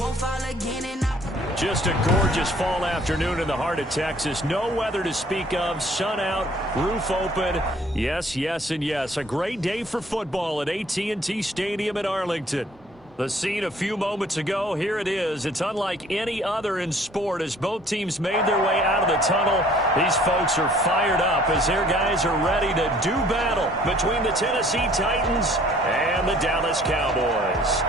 Won't fall again and I... Just a gorgeous fall afternoon in the heart of Texas. No weather to speak of. Sun out, roof open. Yes, yes, and yes. A great day for football at AT&T Stadium in Arlington. The scene a few moments ago, here it is. It's unlike any other in sport as both teams made their way out of the tunnel. These folks are fired up as their guys are ready to do battle between the Tennessee Titans and the Dallas Cowboys.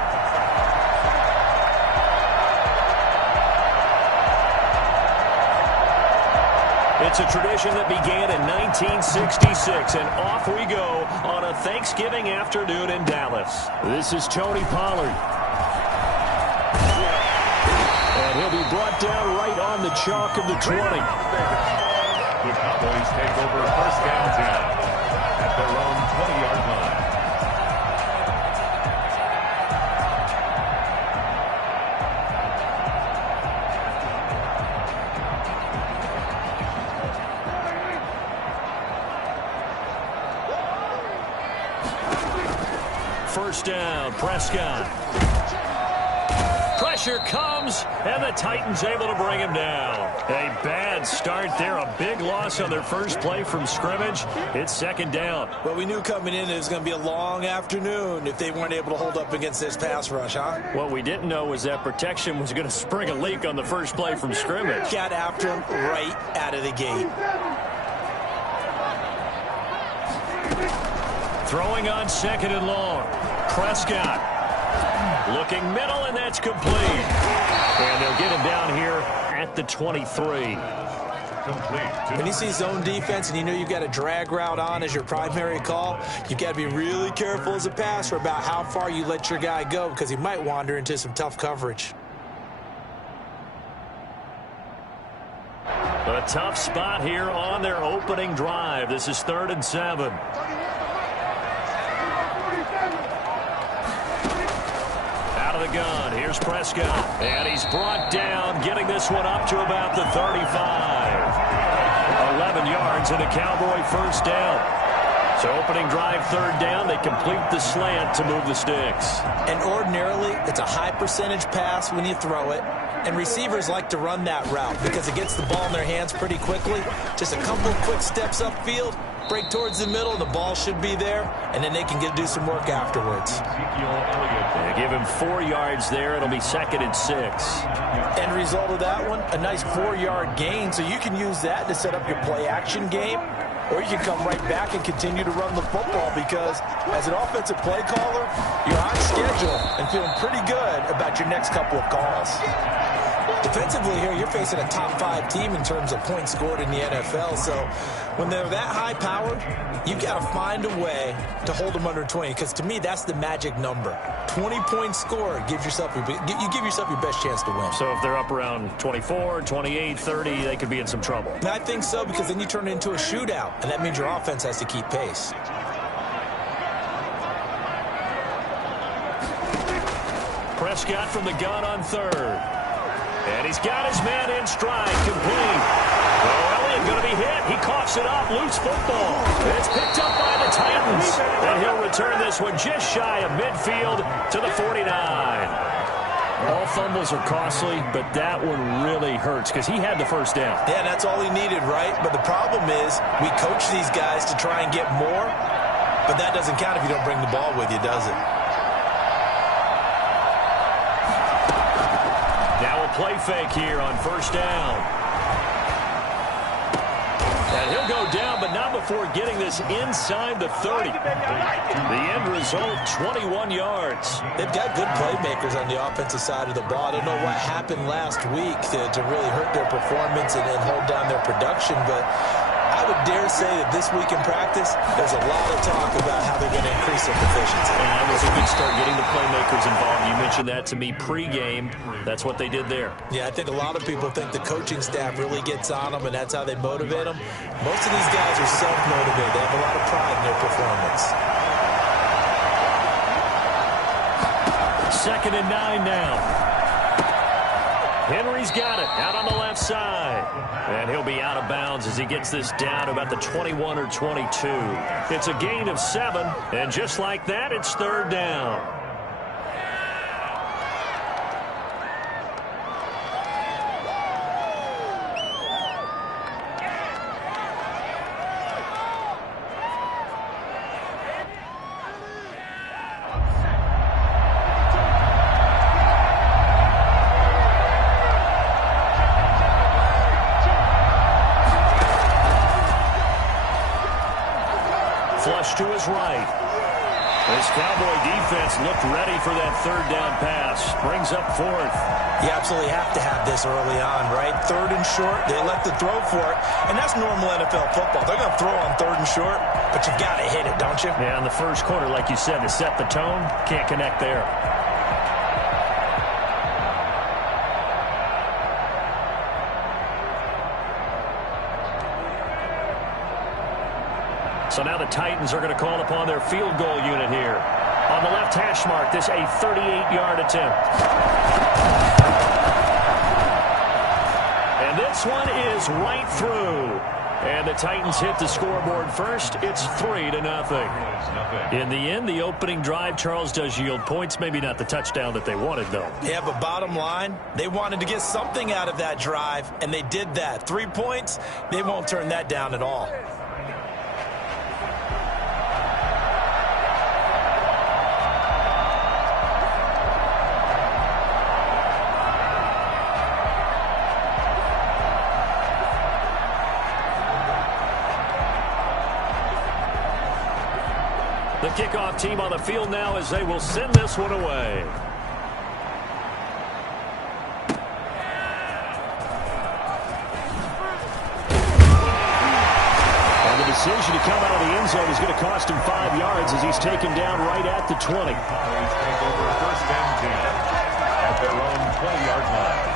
It's a tradition that began in 1966, and off we go on a Thanksgiving afternoon in Dallas. This is Tony Pollard. And he'll be brought down right on the chalk of the 20. The Cowboys take over first down at their own 20-yard line. First down, Prescott. Pressure comes, and the Titans able to bring him down. A bad start there, a big loss on their first play from scrimmage. It's second down. Well, we knew coming in it was going to be a long afternoon if they weren't able to hold up against this pass rush, huh? What we didn't know was that protection was going to spring a leak on the first play from scrimmage. Got after him right out of the gate. Throwing on second and long. Prescott looking middle, and that's complete. And they'll get him down here at the 23. When you see zone defense and you know you've got a drag route on as your primary call, you've got to be really careful as a passer about how far you let your guy go because he might wander into some tough coverage. A tough spot here on their opening drive. This is 3rd and 7. The gun. Here's Prescott. And he's brought down, getting this one up to about the 35. 11 yards and a Cowboy first down. So opening drive, 3rd down. They complete the slant to move the sticks. And ordinarily, it's a high percentage pass when you throw it. And receivers like to run that route because it gets the ball in their hands pretty quickly. Just a couple of quick steps upfield, break towards the middle, and the ball should be there. And then they can do some work afterwards. They give him 4 yards there. It'll be 2nd and 6. End result of that one, a nice 4-yard gain. So you can use that to set up your play-action game. Or you can come right back and continue to run the football because as an offensive play caller, you're on schedule and feeling pretty good about your next couple of calls. Defensively here, you're facing a top 5 team in terms of points scored in the NFL. So when they're that high-powered, you've got to find a way to hold them under 20 because to me, that's the magic number. 20 points scored, you give yourself your best chance to win. So if they're up around 24, 28, 30, they could be in some trouble. And I think so because then you turn it into a shootout, and that means your offense has to keep pace. Prescott from the gun on 3rd. And he's got his man in stride, complete. Oh, Elliott going to be hit. He coughs it up, loose football. It's picked up by the Titans. And he'll return this one just shy of midfield to the 49. All fumbles are costly, but that one really hurts because he had the first down. Yeah, that's all he needed, right? But the problem is we coach these guys to try and get more, but that doesn't count if you don't bring the ball with you, does it? Now a play fake here on first down. And he'll go down, but not before getting this inside the 30. The end result, 21 yards. They've got good playmakers on the offensive side of the ball. I don't know what happened last week to really hurt their performance and hold down their production, but I would dare say that this week in practice, there's a lot of talk about how they're going to increase their proficiency. And that was a good start getting the playmakers involved. You mentioned that to me pregame. That's what they did there. Yeah, I think a lot of people think the coaching staff really gets on them, and that's how they motivate them. Most of these guys are self-motivated. They have a lot of pride in their performance. 2nd and 9 now. Henry's got it out on the left side. And he'll be out of bounds as he gets this down about the 21 or 22. It's a gain of 7, and just like that, it's 3rd down. his right. This Cowboy defense looked ready for that third down pass. Brings up fourth. You absolutely have to have this early on, right? Third and short, they elect to throw for it. And that's normal NFL football. They're going to throw on third and short, but you've got to hit it, don't you? Yeah, in the first quarter, like you said, to set the tone, can't connect there. So now the Titans are going to call upon their field goal unit here. On the left hash mark, this a 38-yard attempt. And this one is right through. And the Titans hit the scoreboard first. It's 3-0. In the end, the opening drive, Charles, does yield points. Maybe not the touchdown that they wanted, though. Yeah, but bottom line, they wanted to get something out of that drive, and they did that. 3 points, they won't turn that down at all. The kickoff team on the field now as they will send this one away. And the decision to come out of the end zone is going to cost him 5 yards as he's taken down right at the 20. Take over first and 10 at their own 20-yard line.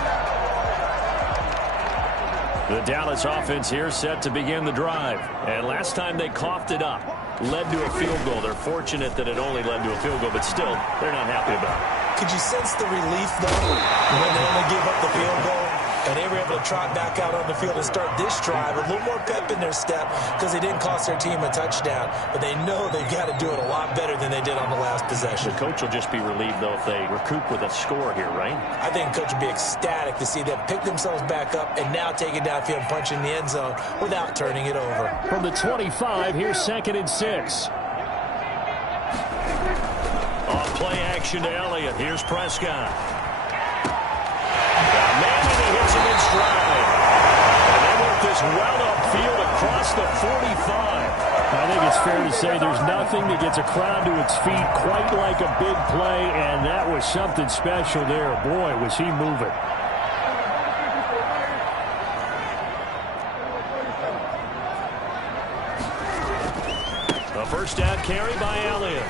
The Dallas offense here set to begin the drive. And last time they coughed it up, led to a field goal. They're fortunate that it only led to a field goal, but still, they're not happy about it. Could you sense the relief, though, when they only gave up the field goal? And they were able to trot back out on the field and start this drive. A little more pep in their step because they didn't cost their team a touchdown. But they know they've got to do it a lot better than they did on the last possession. The coach will just be relieved, though, if they recoup with a score here, right? I think the coach will be ecstatic to see them pick themselves back up and now take it downfield and punch in the end zone without turning it over. From the 25, here's 2nd and 6. Off play action to Elliott. Here's Prescott. Manning, he hits him in stride. And they work this well upfield across the 45. I think it's fair to say there's nothing that gets a crowd to its feet quite like a big play, and that was something special there. Boy, was he moving. A first down carry by Elliott.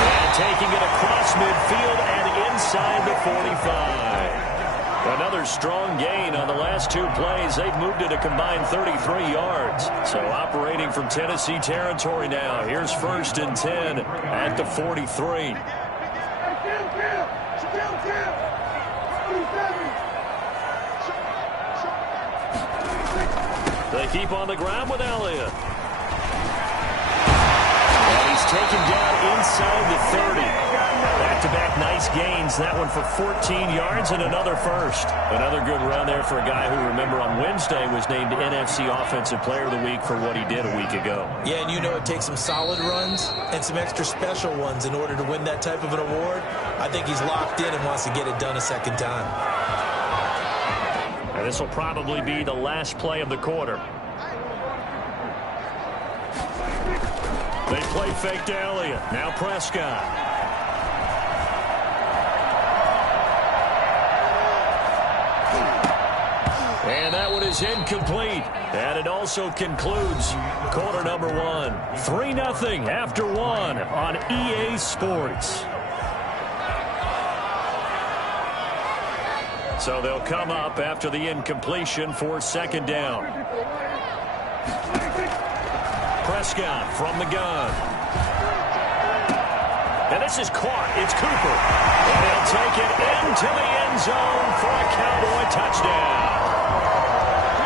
And taking it across midfield and inside the 45. Another strong gain on the last 2 plays. They've moved it a combined 33 yards. So operating from Tennessee territory now. Here's 1st and 10 at the 43. They keep on the ground with Elliott. And he's taken down inside the 30. Back-to-back nice gains. That one for 14 yards and another first. Another good run there for a guy who, remember, on Wednesday was named NFC Offensive Player of the Week for what he did a week ago. Yeah, and you know it takes some solid runs and some extra special ones in order to win that type of an award. I think he's locked in and wants to get it done a second time. And this will probably be the last play of the quarter. They play fake to Elliott. Now Prescott. And that one is incomplete. And it also concludes quarter number 1. 3-0 after 1 on EA Sports. So they'll come up after the incompletion for 2nd down. Prescott from the gun. And this is caught. It's Cooper. And they'll take it into the end zone for a Cowboy touchdown.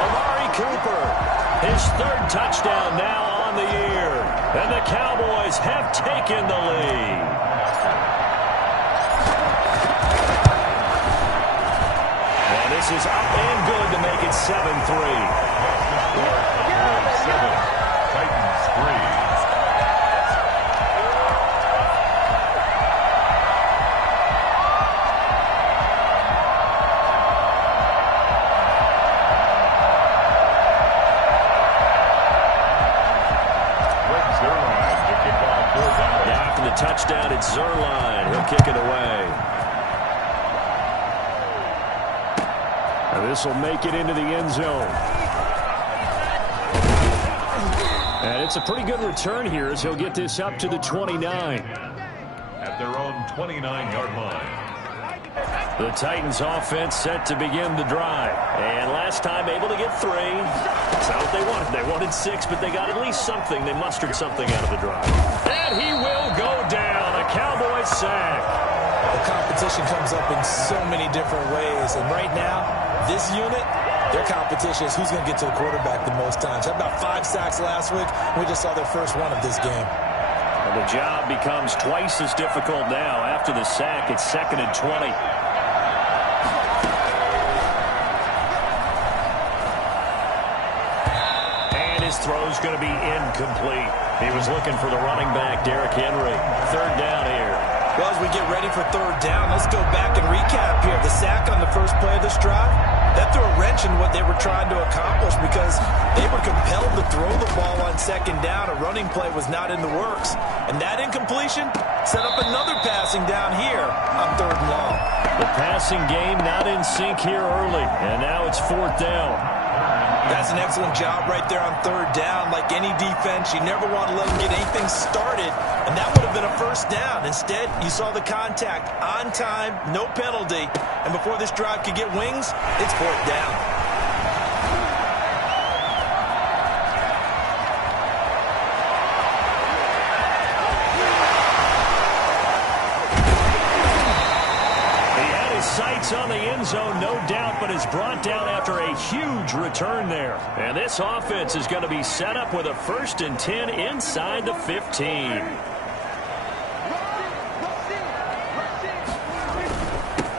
Amari Cooper, his 3rd touchdown now on the year. And the Cowboys have taken the lead. This is up and good to make it 7-3. Titans 3. He'll kick it away. Now this will make it into the end zone. And it's a pretty good return here as he'll get this up to the 29. At their own 29-yard line. The Titans offense set to begin the drive. And last time able to get 3. That's not what they wanted. They wanted 6, but they got at least something. They mustered something out of the drive. And he will go down. A Cowboys sack. The competition comes up in so many different ways. And right now, this unit, their competition is who's going to get to the quarterback the most times. How about 5 sacks last week? We just saw their first one of this game. And the job becomes twice as difficult now. After the sack, it's 2nd and 20. And his throw's going to be incomplete. He was looking for the running back, Derrick Henry. 3rd down here. Well, as we get ready for 3rd down, let's go back and recap here. The sack on the first play of this drive, that threw a wrench in what they were trying to accomplish because they were compelled to throw the ball on 2nd down. A running play was not in the works. And that incompletion set up another passing down here on 3rd and long. The passing game not in sync here early. And now it's 4th down. That's an excellent job right there on 3rd down. Like any defense, you never want to let them get anything started, and that would have been a 1st down. Instead, you saw the contact on time, no penalty, and before this drive could get wings, it's 4th down. Sights on the end zone, no doubt, but is brought down after a huge return there. And this offense is going to be set up with a 1st and 10 inside the 15.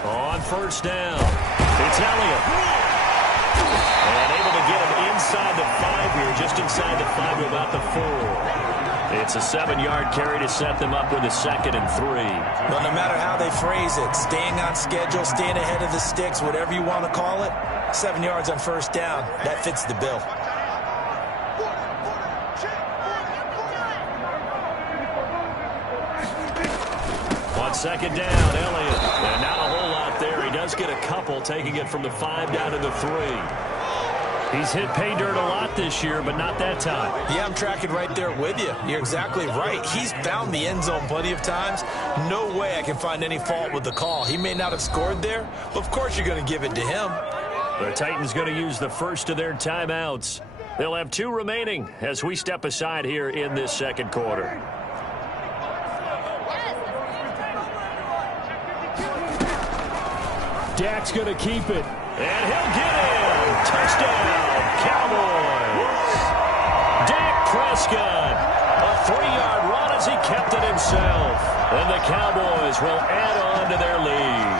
On 1st down, it's Elliott. And able to get him inside the 5 here, just inside the 5 to about the 4. It's a 7-yard carry to set them up with a 2nd and 3. Well, no matter how they phrase it, staying on schedule, staying ahead of the sticks, whatever you want to call it, 7 yards on 1st down, that fits the bill. On 2nd down, Elliott. And not a whole lot there. He does get a couple, taking it from the 5 down to the 3. He's hit pay dirt a lot this year, but not that time. Yeah, I'm tracking right there with you. You're exactly right. He's found the end zone plenty of times. No way I can find any fault with the call. He may not have scored there, but of course you're going to give it to him. The Titans going to use the first of their timeouts. They'll have 2 remaining as we step aside here in this 2nd quarter. Dak's going to keep it. And he'll get in. Touchdown, Cowboys. Dak Prescott. A 3-yard run as he kept it himself. And the Cowboys will add on to their lead.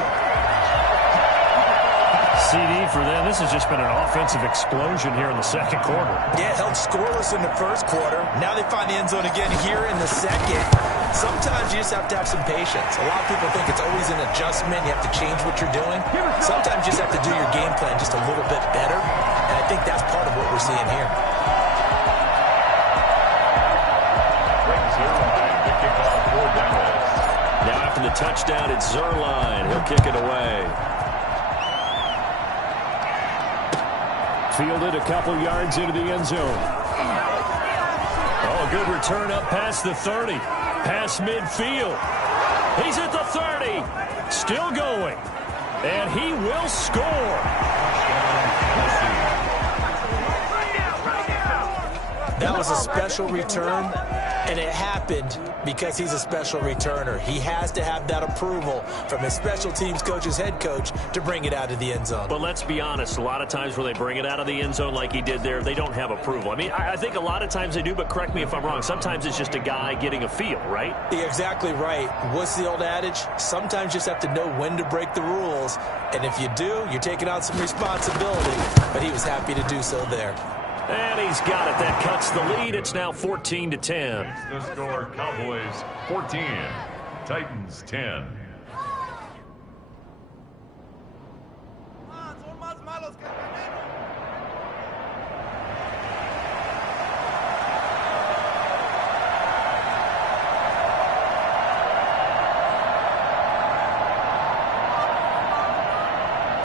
CD for them. This has just been an offensive explosion here in the 2nd quarter. Yeah, held scoreless in the 1st quarter. Now they find the end zone again here in the 2nd. Sometimes you just have to have some patience. A lot of people think it's always an adjustment. You have to change what you're doing. Sometimes you just have to do your game plan just a little bit better. And I think that's part of what we're seeing here. Now after the touchdown, it's Zerline. He'll kick it away. Fielded a couple yards into the end zone. Oh, good return up past the 30. Past midfield. He's at the 30. Still going. And he will score. That was a special return, and it happened because he's a special returner. He has to have that approval from his special teams coach's head coach to bring it out of the end zone. But let's be honest, a lot of times when they bring it out of the end zone like he did there, they don't have approval. I mean, I think a lot of times they do, but correct me if I'm wrong. Sometimes it's just a guy getting a feel, right? You're exactly right. What's the old adage? Sometimes you just have to know when to break the rules. And if you do, you're taking on some responsibility. But he was happy to do so there. And he's got it. That cuts the lead. It's now 14-10. The score, Cowboys 14, Titans 10.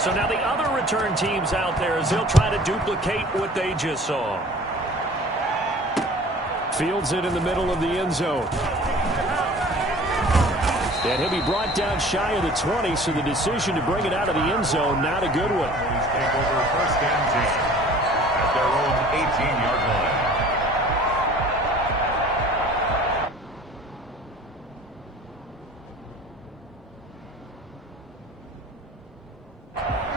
So now the other return teams out there as they'll try to duplicate what they just saw. Fields it in the middle of the end zone. And he'll be brought down shy of the 20, so the decision to bring it out of the end zone, not a good one. Take over first and 10 at their own 18-yard line.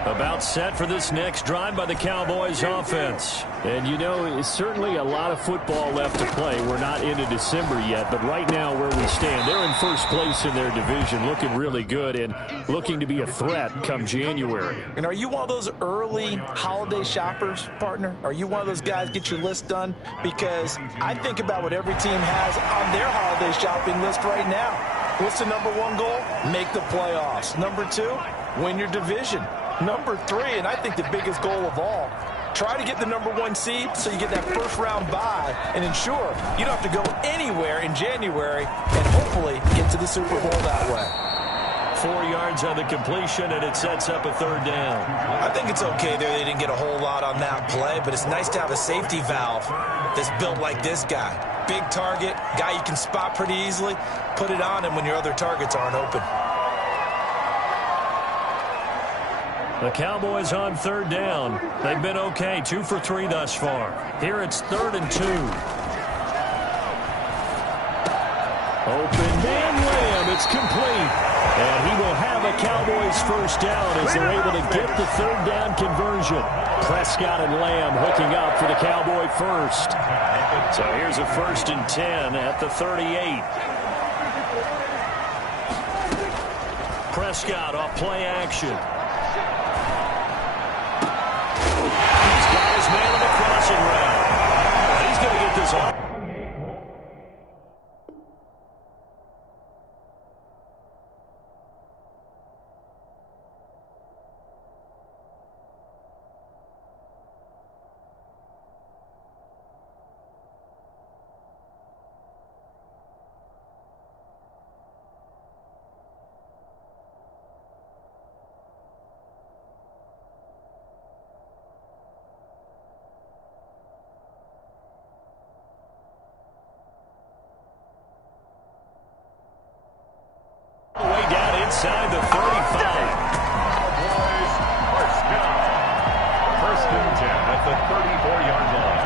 About set for this next drive by the Cowboys offense. And, you know, it's certainly a lot of football left to play. We're not into December yet, but right now where we stand, they're in first place in their division, looking really good and looking to be a threat come January. And are you one of those early holiday shoppers, partner? Are you one of those guys get your list done? Because I think about what every team has on their holiday shopping list right now. What's the number one goal? Make the playoffs. Number two, win your division. Number three, and I think the biggest goal of all, try to get the number one seed so you get that first round bye and ensure you don't have to go anywhere in January and hopefully get to the Super Bowl that way. 4 yards on the completion, and it sets up a third down. I think it's okay there. They didn't get a whole lot on that play, but it's nice to have a safety valve that's built like this guy. Big target, guy you can spot pretty easily. Put it on him when your other targets aren't open. The Cowboys on third down. They've been okay, 2 for 3 thus far. Here it's 3rd and 2. Open man Lamb, it's complete. And he will have a Cowboys first down as they're able to get the third down conversion. Prescott and Lamb hooking up for the Cowboy first. So here's a 1st and 10 at the 38. Prescott off play action. Man of the crossing route. He's going to get this off. Inside the 35. Cowboys first down. 1st and 10 at the 34-yard line.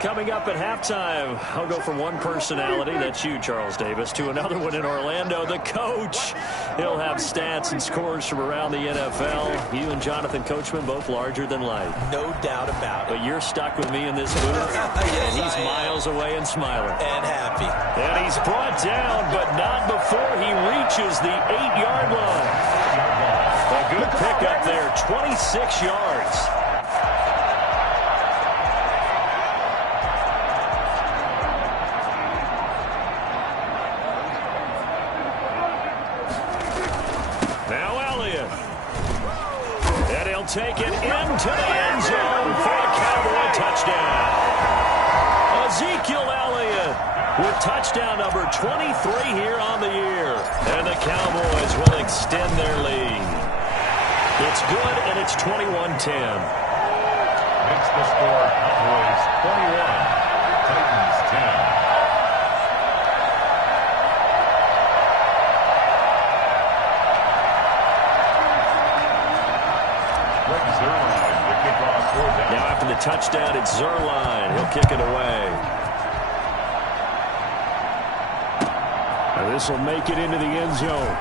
Coming up at halftime, I'll go from one personality, that's you, Charles Davis, to another one in Orlando, the coach. He'll have stats and scores from around the NFL. You and Jonathan Coachman both larger than life. No doubt about it. But you're stuck with me in this booth, Yes, and he's miles away and smiling. And happy. And he's brought down, but not before he reaches the 8-yard line. A good pickup there, 26 yards. Take it into the end zone for a Cowboy touchdown. Ezekiel Elliott with touchdown number 23 here on the year. And the Cowboys will extend their lead. It's good, and it's 21-10. Makes the score Cowboys 21, Titans 10. Now after the touchdown, it's Zerline. He'll kick it away. And this will make it into the end zone.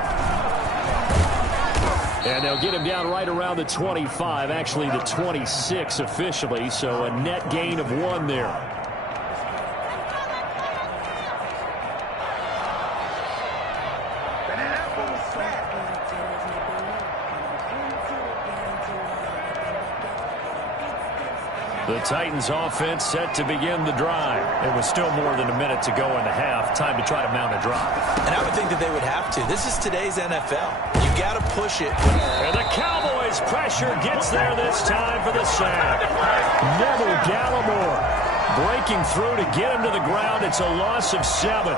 And they'll get him down right around the 25, actually the 26 officially, so a net gain of 1 there. The Titans offense set to begin the drive. It was still more than a minute to go in the half. Time to try to mount a drive. And I would think that they would have to. This is today's NFL. You got to push it. And the Cowboys pressure gets there this time for the sack. Neville Gallimore breaking through to get him to the ground. It's a loss of 7.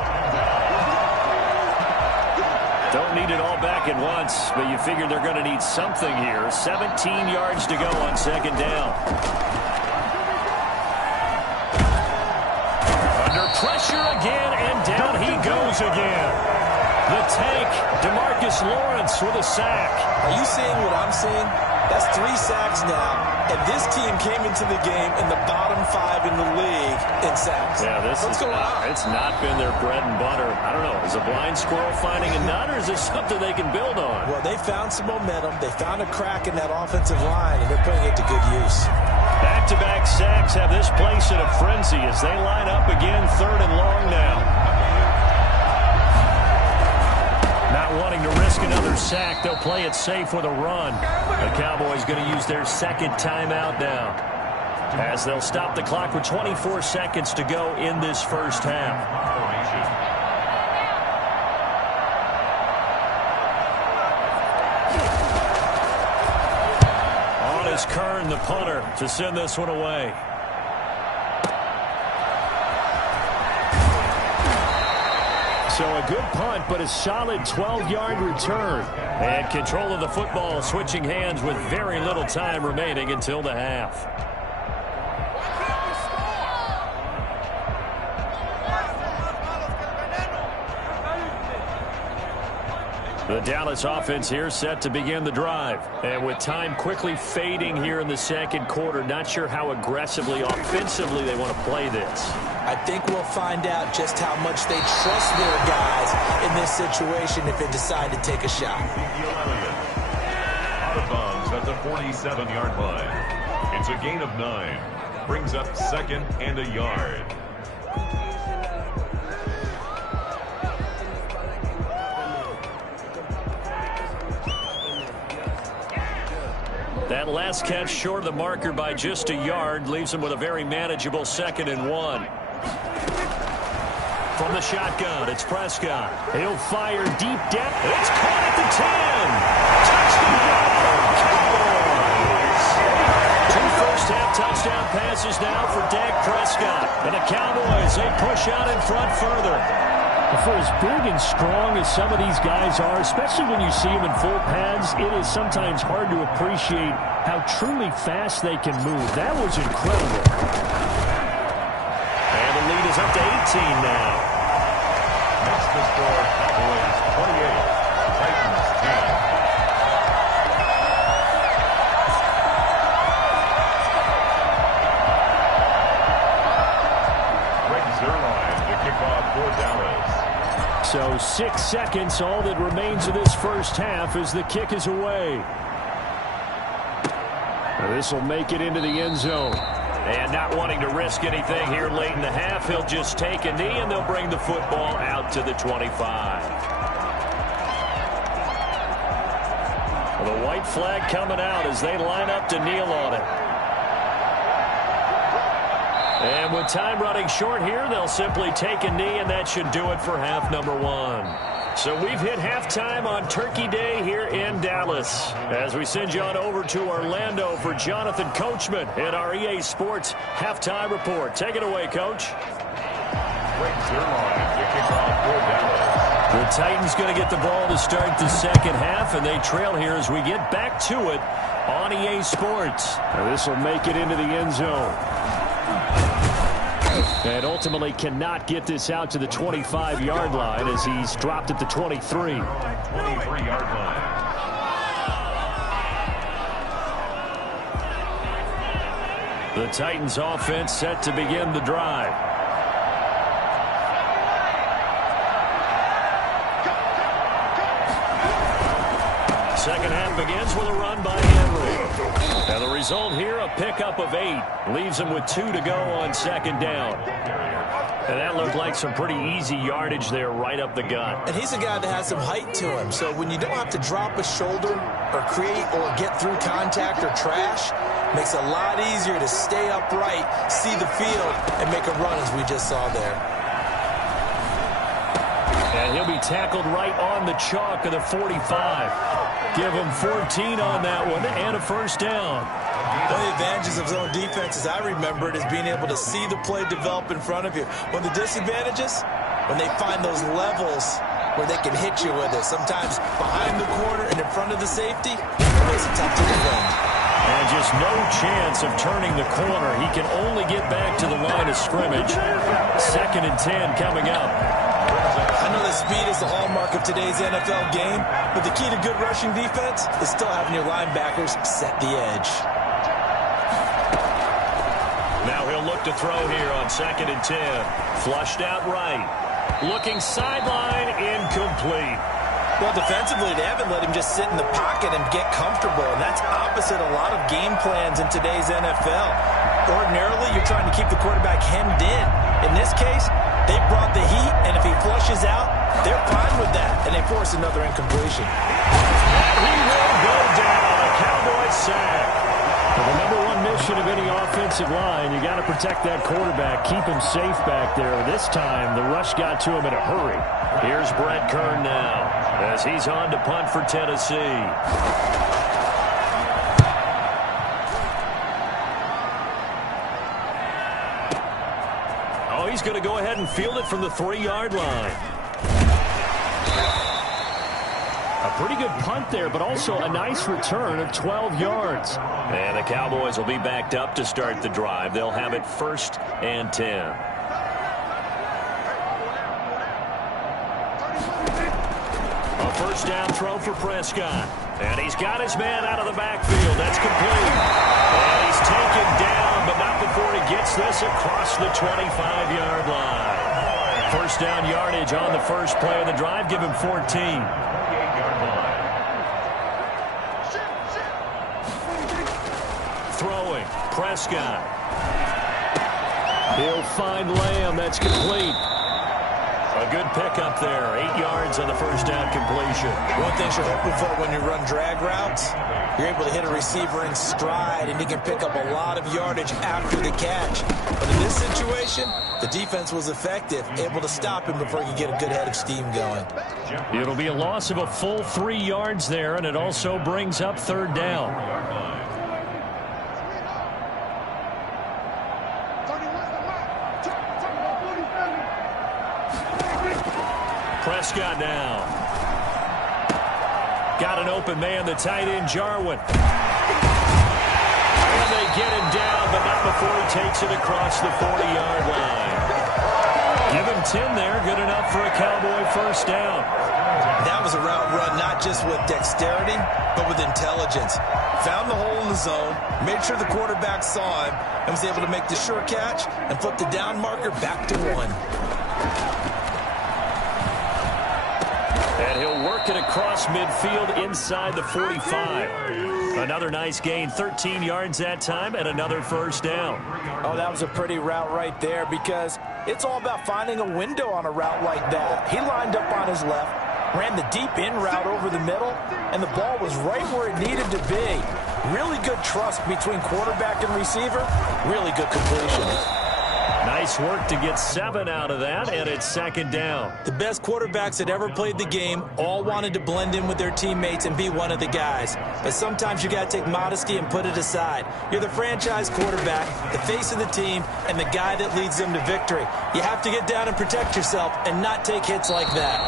Don't need it all back at once, but you figure they're going to need something here. 17 yards to go on second down. Under pressure again, and down he goes again. The tank, DeMarcus Lawrence with a sack. Are you seeing what I'm seeing? That's 3 sacks now, and this team came into the game in the bottom 5 in the league in sacks. Yeah, what's going on? It's not been their bread and butter. I don't know. Is a blind squirrel finding a nut, or is this something they can build on? Well, they found some momentum. They found a crack in that offensive line, and they're putting it to good use. Back-to-back sacks have this place in a frenzy as they line up again, 3rd and long now. Not wanting to risk another sack, they'll play it safe with a run. The Cowboys going to use their second timeout now, as they'll stop the clock with 24 seconds to go in this first half. On is Kern, the punter, to send this one away. So a good punt, but a solid 12-yard return. And control of the football switching hands with very little time remaining until the half. The Dallas offense here set to begin the drive. And with time quickly fading here in the second quarter, not sure how aggressively, offensively they want to play this. I think we'll find out just how much they trust their guys in this situation if they decide to take a shot. Out of bounds at the 47-yard line. It's a gain of 9. Brings up 2nd and a yard. That last catch short of the marker by just a yard leaves him with a very manageable 2nd and 1. From the shotgun, it's Prescott. He'll fire deep down. It's caught at the 10. Touchdown, Cowboys! 2 first-half touchdown passes now for Dak Prescott. And the Cowboys, they push out in front further. For as big and strong as some of these guys are, especially when you see them in full pads, it is sometimes hard to appreciate how truly fast they can move. That was incredible. And the lead is up to 18 now. Makes the score Cowboys 28, Titans 10. Greg Zuerlein to kick off for Dallas. So 6 seconds, all that remains of this first half as the kick is away. This will make it into the end zone. And not wanting to risk anything here late in the half, he'll just take a knee and they'll bring the football out to the 25. The white flag coming out as they line up to kneel on it. And with time running short here, they'll simply take a knee, and that should do it for half number 1. So we've hit halftime on Turkey Day here in Dallas. As we send you on over to Orlando for Jonathan Coachman in our EA Sports Halftime Report. Take it away, Coach. Greg Zuerlein to kick off for Dallas. The Titans going to get the ball to start the second half, and they trail here as we get back to it on EA Sports. This will make it into the end zone. And ultimately cannot get this out to the 25-yard line as he's dropped at the 23. 23-yard line. The Titans offense set to begin the drive. Second half begins with a run by Henry. And the result here, a pickup of 8. Leaves him with 2 to go on second down. And that looked like some pretty easy yardage there right up the gut. And he's a guy that has some height to him. So when you don't have to drop a shoulder or create or get through contact or trash, Makes it a lot easier to stay upright, see the field, and make a run as we just saw there. And he'll be tackled right on the chalk of the 45. Give him 14 on that one and a first down. One of the advantages of zone defense, as I remember it, is being able to see the play develop in front of you. One of the disadvantages, when they find those levels where they can hit you with it, sometimes behind the corner and in front of the safety, it makes it tough to defend. And just no chance of turning the corner. He can only get back to the line of scrimmage. 2nd and 10 coming up. I know that speed is the hallmark of today's NFL game, but the key to good rushing defense is still having your linebackers set the edge. Now he'll look to throw here on 2nd and 10. Flushed out right. Looking sideline, incomplete. Well, defensively, they haven't let him just sit in the pocket and get comfortable, and that's opposite a lot of game plans in today's NFL. Ordinarily, you're trying to keep the quarterback hemmed in. In this case, they brought the heat, and if he flushes out, they're fine with that, and they force another incompletion. He will go down. A Cowboy sack. Well, the number one mission of any offensive line, you got to protect that quarterback, keep him safe back there. This time, the rush got to him in a hurry. Here's Brett Kern now as he's on to punt for Tennessee. Oh, he's going to go ahead and field it from the 3-yard line. A pretty good punt there, but also a nice return of 12 yards. And the Cowboys will be backed up to start the drive. They'll have it 1st and 10. A first down throw for Prescott. And he's got his man out of the backfield. That's complete. And he's taken down, but not before he gets this across the 25-yard line. First down yardage on the first play of the drive. Give him 14. Throwing, Prescott. He'll find Lamb. That's complete. A good pickup there. 8 yards on the first down completion. One thing you're hoping for when you run drag routes, you're able to hit a receiver in stride, and he can pick up a lot of yardage after the catch. But in this situation, the defense was effective, able to stop him before he could get a good head of steam going. It'll be a loss of a full 3 yards there, and it also brings up 3rd down. Prescott now. Got an open man, the tight end, Jarwin. And they get him down, but not before he takes it across the 40-yard line. Give him 10 there, good enough for a Cowboy first down. That was a route run not just with dexterity, but with intelligence. Found the hole in the zone, made sure the quarterback saw him, and was able to make the sure catch and flip the down marker back to 1. And he'll work it across midfield inside the 45. Another nice gain, 13 yards that time, and another first down. Oh, that was a pretty route right there, because it's all about finding a window on a route like that. He lined up on his left, ran the deep in route over the middle, and the ball was right where it needed to be. Really good trust between quarterback and receiver. Really good completion. Nice work to get 7 out of that, and it's 2nd down. The best quarterbacks that ever played the game all wanted to blend in with their teammates and be one of the guys. But sometimes you got to take modesty and put it aside. You're the franchise quarterback, the face of the team, and the guy that leads them to victory. You have to get down and protect yourself and not take hits like that.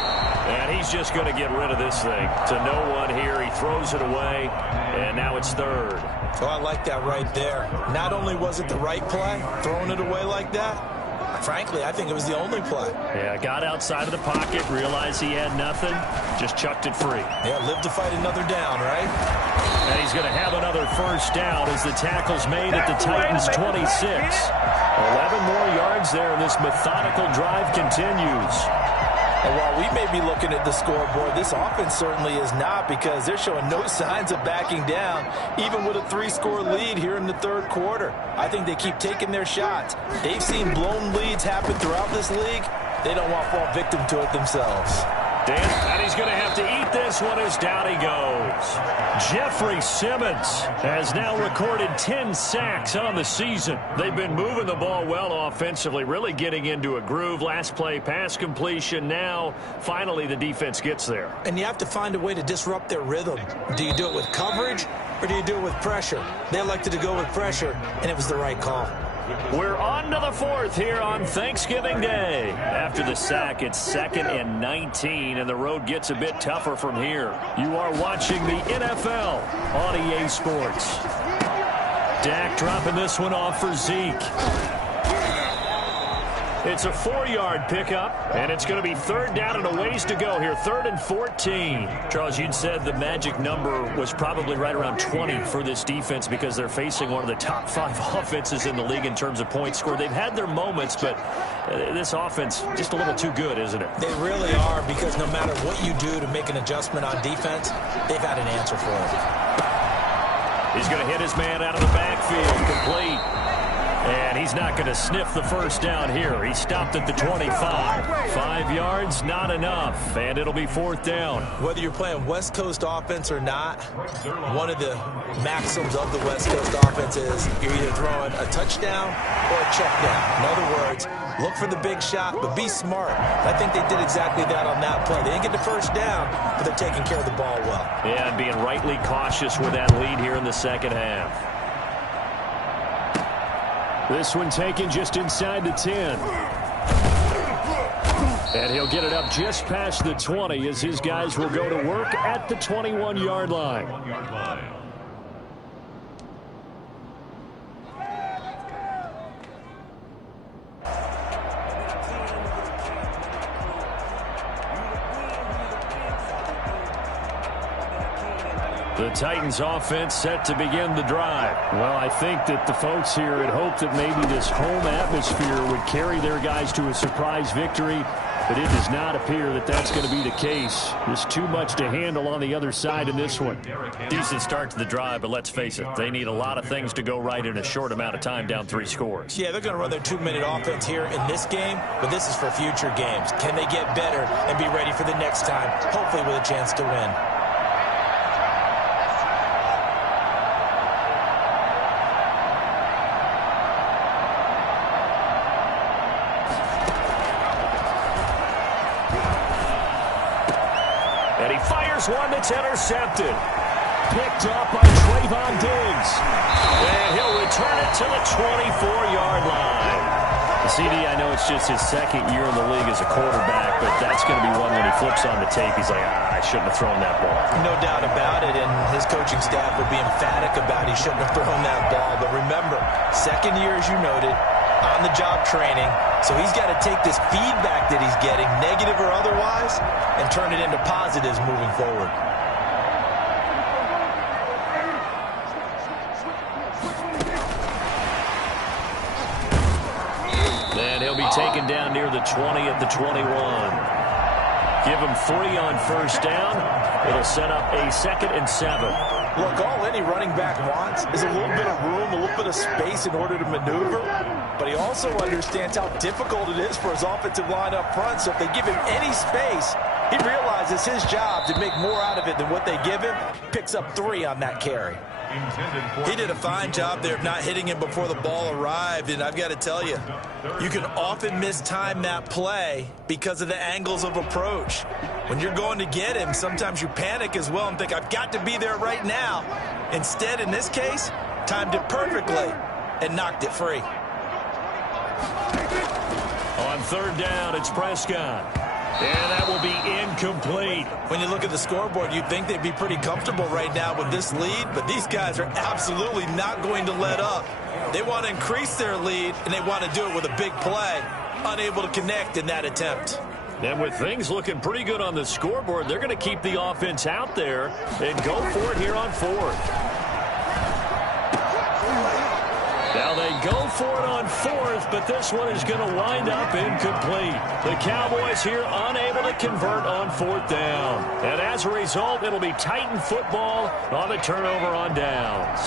And he's just going to get rid of this thing to no one here. He throws it away, and now it's 3rd. Oh, I like that right there. Not only was it the right play, throwing it away like that, frankly, I think it was the only play. Yeah, got outside of the pocket, realized he had nothing, just chucked it free. Yeah, live to fight another down, right? And he's going to have another first down as the tackle's made at the Titans' 26. 11 more yards there, and this methodical drive continues. And while we may be looking at the scoreboard, this offense certainly is not, because they're showing no signs of backing down, even with a 3-score lead here in the 3rd quarter. I think they keep taking their shots. They've seen blown leads happen throughout this league. They don't want to fall victim to it themselves. Dan, and he's going to have to eat this one as down he goes. Jeffrey Simmons has now recorded 10 sacks on the season. They've been moving the ball well offensively, really getting into a groove. Last play, pass completion. Now, finally, the defense gets there. And you have to find a way to disrupt their rhythm. Do you do it with coverage, or do you do it with pressure? They elected to go with pressure, and it was the right call. We're on to the fourth here on Thanksgiving Day. After the sack, it's 2nd and 19, and the road gets a bit tougher from here. You are watching the NFL on EA Sports. Dak dropping this one off for Zeke. It's a 4-yard pickup, and it's going to be 3rd down and a ways to go here. 3rd and 14. Charles, you'd said the magic number was probably right around 20 for this defense because they're facing one of the top 5 offenses in the league in terms of points scored. They've had their moments, but this offense just a little too good, isn't it? They really are, because no matter what you do to make an adjustment on defense, they've had an answer for it. He's going to hit his man out of the backfield, complete. And he's not going to sniff the first down here. He stopped at the 25. 5 yards, not enough. And it'll be 4th down. Whether you're playing West Coast offense or not, one of the maxims of the West Coast offense is you're either throwing a touchdown or a check down. In other words, look for the big shot, but be smart. I think they did exactly that on that play. They didn't get the first down, but they're taking care of the ball well. Yeah, and being rightly cautious with that lead here in the second half. This one taken just inside the 10. And he'll get it up just past the 20 as his guys will go to work at the 21-yard line. The Titans offense set to begin the drive. Well, I think that the folks here had hoped that maybe this home atmosphere would carry their guys to a surprise victory, but it does not appear that that's going to be the case. There's too much to handle on the other side in this one. Decent start to the drive, but let's face it, they need a lot of things to go right in a short amount of time, down 3 scores. Yeah, they're going to run their 2-minute offense here in this game, but this is for future games. Can they get better and be ready for the next time, hopefully with a chance to win? And he fires one that's intercepted. Picked up by Trayvon Diggs. And he'll return it to the 24-yard line. CD, I know it's just his 2nd year in the league as a quarterback, but that's going to be one when he flips on the tape. He's like, I shouldn't have thrown that ball. No doubt about it, and his coaching staff would be emphatic about he shouldn't have thrown that ball. But remember, 2nd year, as you noted, on-the-job training, so he's got to take this feedback that he's getting, negative or otherwise, and turn it into positives moving forward. And he'll be taken down near the 20 at the 21. Give him 3 on first down. It'll set up a 2nd and 7. Look, all any running back wants is a little bit of room, a little bit of space in order to maneuver. But he also understands how difficult it is for his offensive line up front. So if they give him any space, he realizes his job to make more out of it than what they give him. Picks up 3 on that carry. He did a fine job there of not hitting him before the ball arrived, and I've got to tell you, you can often mistime that play because of the angles of approach. When you're going to get him, sometimes you panic as well and think, I've got to be there right now. Instead, in this case, timed it perfectly and knocked it free. On 3rd down, it's Prescott. And that will be incomplete. When you look at the scoreboard, you'd think they'd be pretty comfortable right now with this lead, but these guys are absolutely not going to let up. They want to increase their lead, and they want to do it with a big play. Unable to connect in that attempt. And with things looking pretty good on the scoreboard, they're going to keep the offense out there and go for it here on 4th. Now they go for it on 4th, but this one is going to wind up incomplete. The Cowboys here unable to convert on 4th down. And as a result, it'll be Titan football on the turnover on downs.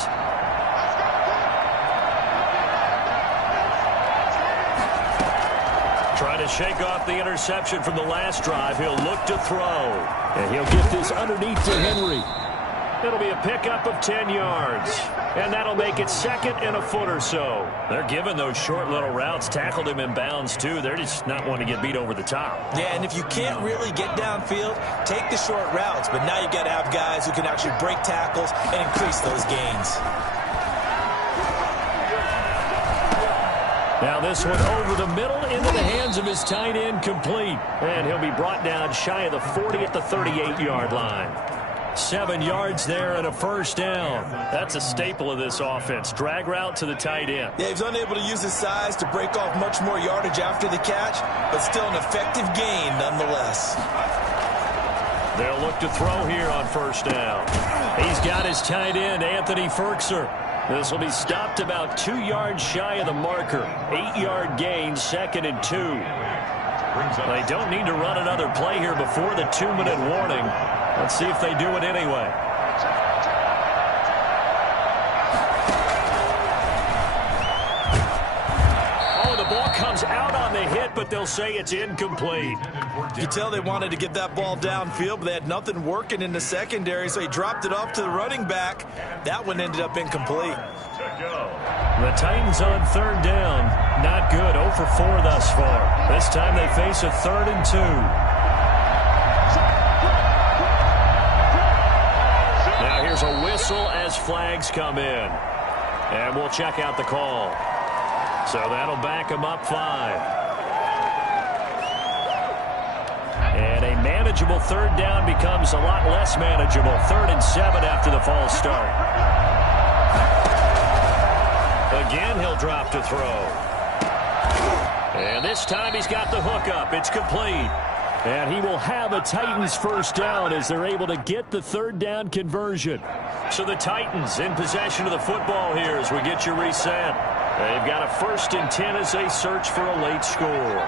Trying to shake off the interception from the last drive. He'll look to throw. And he'll get this underneath to Henry. It'll be a pickup of 10 yards. And that'll make it second and a foot or so. They're giving those short little routes. Tackled him in bounds, too. They're just not wanting to get beat over the top. Yeah, and if you can't really get downfield, take the short routes. But now you've got to have guys who can actually break tackles and increase those gains. Now this one over the middle into the hands of his tight end, complete. And he'll be brought down shy of the 40 at the 38-yard line. 7 yards there and a first down. That's a staple of this offense. Drag route to the tight end. Yeah, he's unable to use his size to break off much more yardage after the catch, but still an effective gain nonetheless. They'll look to throw here on first down. He's got his tight end, Anthony Ferkser. This will be stopped about 2 yards shy of the marker. 8-yard gain, 2nd and 2. They don't need to run another play here before the 2-minute warning. Let's see if they do it anyway. Oh, the ball comes out on the hit, but they'll say it's incomplete. You can tell they wanted to get that ball downfield, but they had nothing working in the secondary, so he dropped it off to the running back. That one ended up incomplete. The Titans on third down. Not good. 0 for 4 thus far. This time they face a 3rd and 2. Now here's a whistle as flags come in. And we'll check out the call. So that'll back them up 5. And a manageable third down becomes a lot less manageable. 3rd and 7 after the false start. Again, he'll drop to throw. And this time he's got the hook up. It's complete. And he will have a Titans first down as they're able to get the third down conversion. So the Titans in possession of the football here as we get you reset. They've got a 1st and 10 as they search for a late score.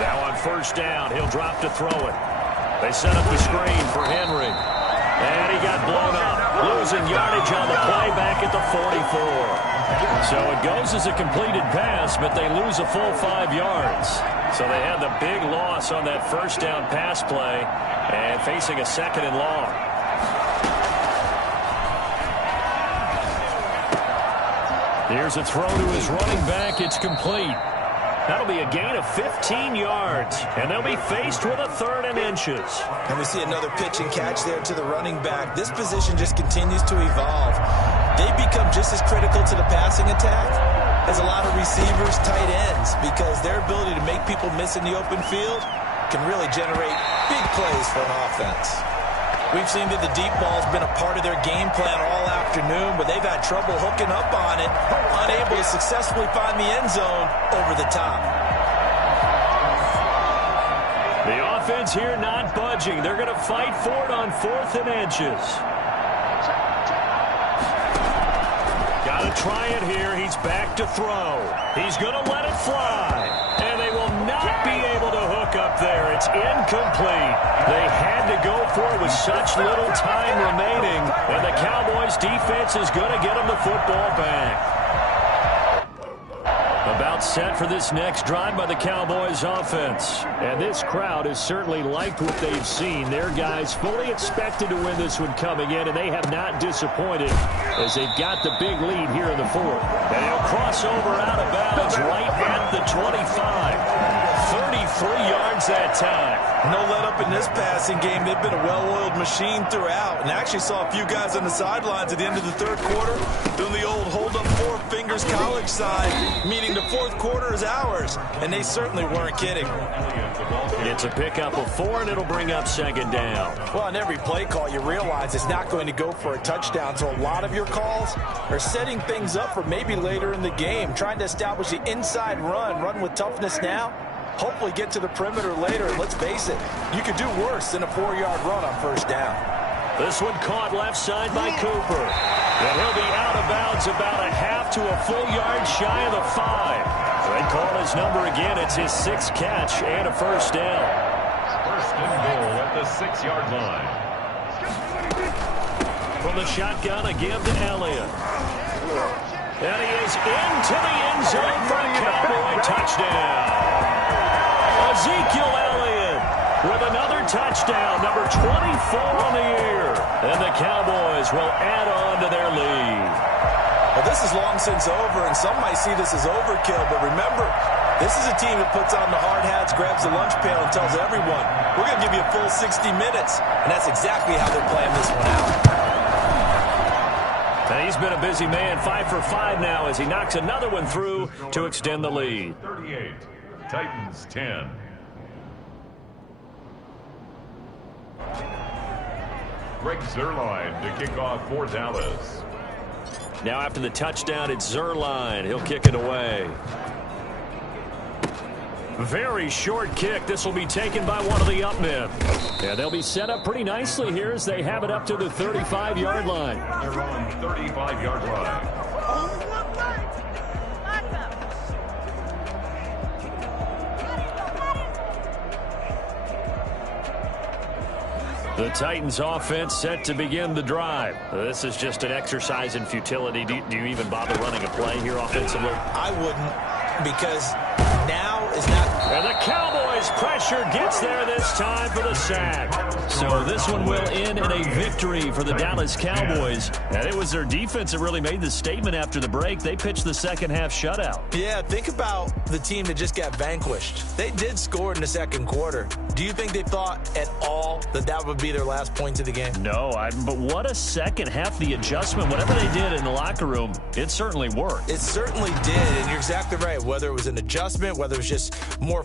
Now on first down, he'll drop to throw it. They set up the screen for Henry. And he got blown up. Losing yardage on the play back at the 44. So it goes as a completed pass, but they lose a full 5 yards. So they had the big loss on that first down pass play and facing a 2nd and long. Here's a throw to his running back. It's complete. That'll be a gain of 15 yards, and they'll be faced with a 3rd and inches. And we see another pitch and catch there to the running back. This position just continues to evolve. They become just as critical to the passing attack as a lot of receivers, tight ends, because their ability to make people miss in the open field can really generate big plays for an offense. We've seen that the deep ball's been a part of their game plan all afternoon, but they've had trouble hooking up on it, unable to successfully find the end zone over the top. The offense here not budging. They're going to fight for it on 4th and inches. Got to try it here. He's back to throw. He's going to let it fly. And they will not be able to hook up there. It's incomplete. They had to go for it with such little time remaining. And the Cowboys defense is going to get them the football back. About set for this next drive by the Cowboys offense. And this crowd has certainly liked what they've seen. Their guys fully expected to win this one coming in, and they have not disappointed as they've got the big lead here in the 4th. And he'll cross over out of bounds right at the 25. 33 yards that time. No let up in this passing game. They've been a well-oiled machine throughout. And actually saw a few guys on the sidelines at the end of the 3rd quarter doing the old hold up 4 fingers college side, meaning the 4th quarter is ours. And they certainly weren't kidding. It's a pickup of 4, and it'll bring up 2nd down. Well, on every play call, you realize it's not going to go for a touchdown. So a lot of your calls are setting things up for maybe later in the game, trying to establish the inside run with toughness now. Hopefully get to the perimeter later, and let's face it, you could do worse than a 4-yard run on first down. This one caught left side by Cooper. And he'll be out of bounds about a half to a full yard shy of the 5. They call his number again. It's his 6th catch and a first down. 1st and goal at the 6-yard line. From the shotgun, a give to Elliott. And he is into the end zone for a Cowboy touchdown. touchdown. Ezekiel Elliott with another touchdown, number 24 on the year. And the Cowboys will add on to their lead. Well, this is long since over, and some might see this as overkill, but remember, this is a team that puts on the hard hats, grabs the lunch pail, and tells everyone, we're going to give you a full 60 minutes. And that's exactly how they're playing this one out. And he's been a busy man, 5 for 5 now as he knocks another one through to extend the lead. 38, Titans 10. Greg Zuerlein to kick off for Dallas. Now after the touchdown, it's Zuerlein. He'll kick it away. Very short kick. This will be taken by one of the up men. Yeah, they'll be set up pretty nicely here as they have it up to the 35-yard line. They're on 35-yard line. The Titans offense set to begin the drive. This is just an exercise in futility. Do you even bother running a play here offensively? I wouldn't, because now is not... And the Cowboys pressure gets there this time for the sack. So this one will end in a victory for the Dallas Cowboys. And it was their defense that really made the statement after the break. They pitched the second half shutout. Yeah, think about the team that just got vanquished. They did score in the second quarter. Do you think they thought at all that that would be their last point of the game? No, but what a second half. The adjustment, whatever they did in the locker room, it certainly worked. It certainly did, and you're exactly right. Whether it was an adjustment, whether it was just more